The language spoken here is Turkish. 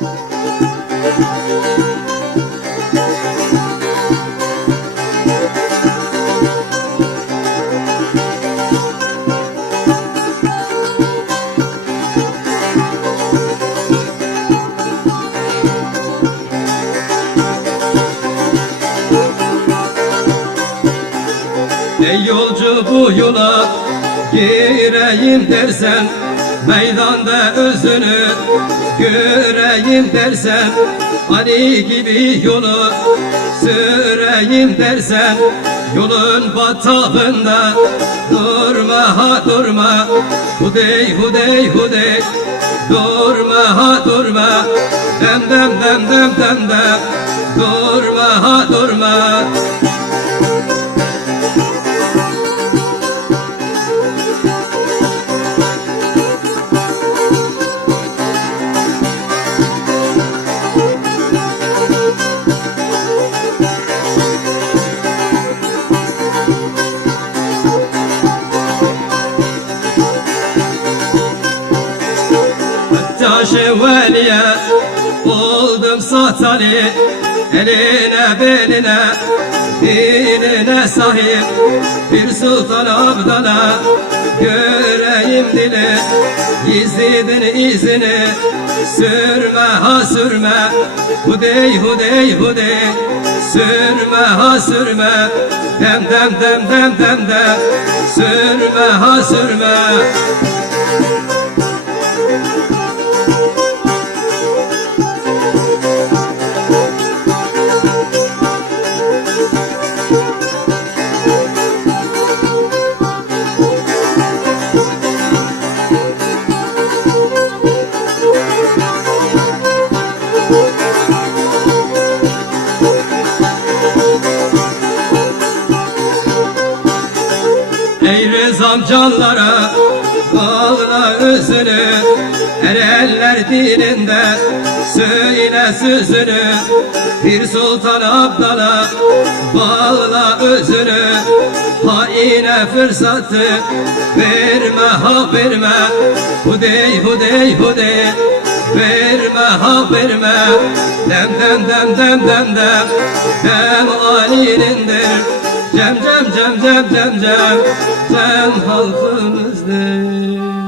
Ey yolcu bu yola gireyim dersen, meydanda özünü göreyim dersen, Ali gibi yolu süreyim dersen, yolun batağında durma ha durma, hudey hudey hudey, durma ha durma, dem dem dem dem dem dem, durma ha durma. Taşı veliye oldum satali, eline beline diline sahip, bir sultan abdala göreyim dili, Yiğidin izini sürme ha sürme, hudey hudey hudey, sürme ha sürme, dem dem dem dem dem dem, sürme ha sürme. Ey rızam canlara bağla özünü, ereller dilinde söyle sözünü, bir sultan abdala bağla özünü, haine fırsatı verme ha verme, hudey hudey hudey, verme ha verme, dem dem dem dem dem dem, dem alinindir, cem cem cem cem cem cem, cem halkımızdır.